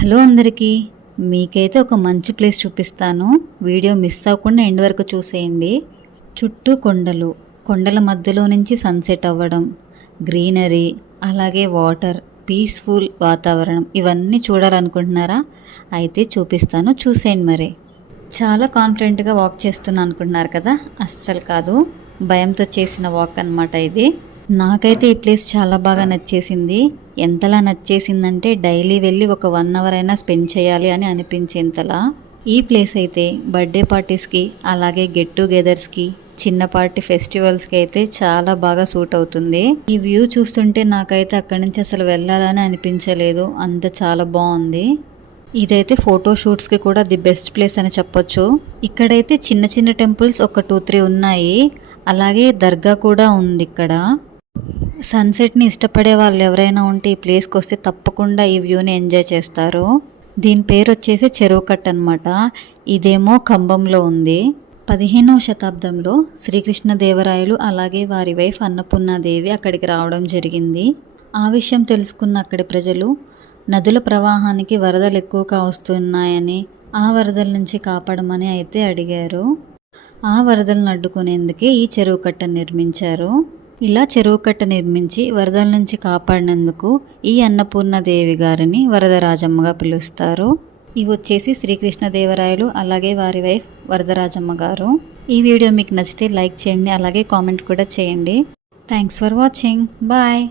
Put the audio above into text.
Hello అందరికీ, మీకైతే ఒక మంచి ప్లేస్ చూపిస్తాను. వీడియో మిస్ అవ్వకుండా ఎండ్ వరకు చూసేయండి. చుట్టూ కొండలు, కొండల మధ్యలో నుంచి సన్సెట్ అవ్వడం, గ్రీనరీ, అలాగే వాటర్, పీస్ఫుల్ వాతావరణం ఇవన్నీ చూడాలనుకుంటున్నారా? అయితే చూపిస్తాను, చూసేయండి. మరి చాలా కాన్ఫిడెంట్గా వాక్ చేస్తున్నాను అనుకుంటున్నారు కదా? అస్సలు కాదు, భయంతో చేసిన వాక్ అన్నమాట ఇది. నాకైతే ఈ ప్లేస్ చాలా బాగా నచ్చేసింది. ఎంతలా నచ్చేసిందంటే డైలీ వెళ్ళి ఒక 1 అవర్ అయినా స్పెండ్ చేయాలి అని అనిపించేంతలా. ఈ ప్లేస్ అయితే బర్త్డే పార్టీస్కి, అలాగే గెట్ టుగెదర్స్కి, చిన్నపాటి ఫెస్టివల్స్కి అయితే చాలా బాగా సూట్ అవుతుంది. ఈ వ్యూ చూస్తుంటే నాకైతే అక్కడి నుంచి అసలు వెళ్ళాలని అనిపించలేదు, అంత చాలా బాగుంది. ఇదైతే ఫోటో షూట్స్కి కూడా ది బెస్ట్ ప్లేస్ అని చెప్పొచ్చు. ఇక్కడైతే చిన్న చిన్న టెంపుల్స్ ఒక 2-3 ఉన్నాయి, అలాగే దర్గా కూడా ఉంది ఇక్కడ. సన్సెట్ని ఇష్టపడే వాళ్ళు ఎవరైనా ఉంటే ఈ ప్లేస్కి వస్తే తప్పకుండా ఈ వ్యూని ఎంజాయ్ చేస్తారు. దీని పేరు వచ్చేసి చెరువు కట్ట అనమాట. ఇదేమో ఖమ్మంలో ఉంది. 15వ శతాబ్దంలో శ్రీకృష్ణదేవరాయలు అలాగే వారి వైఫ్ అన్నపూర్ణాదేవి అక్కడికి రావడం జరిగింది. ఆ విషయం తెలుసుకున్న అక్కడి ప్రజలు నదుల ప్రవాహానికి వరదలు ఎక్కువగా వస్తున్నాయని, ఆ వరదల నుంచి కాపాడమని అయితే అడిగారు. ఆ వరదలను అడ్డుకునేందుకే ఈ చెరువు కట్ట నిర్మించారు. ఇలా చెరువు కట్ట నిర్మించి వరదల నుంచి కాపాడినందుకు ఈ అన్నపూర్ణదేవి గారిని వరదరాజమ్మగా పిలుస్తారు. ఇవి వచ్చేసి శ్రీకృష్ణదేవరాయలు అలాగే వారి వైఫ్ వరదరాజమ్మ గారు. ఈ వీడియో మీకు నచ్చితే లైక్ చేయండి, అలాగే కామెంట్ కూడా చేయండి. Thanks for watching. బాయ్.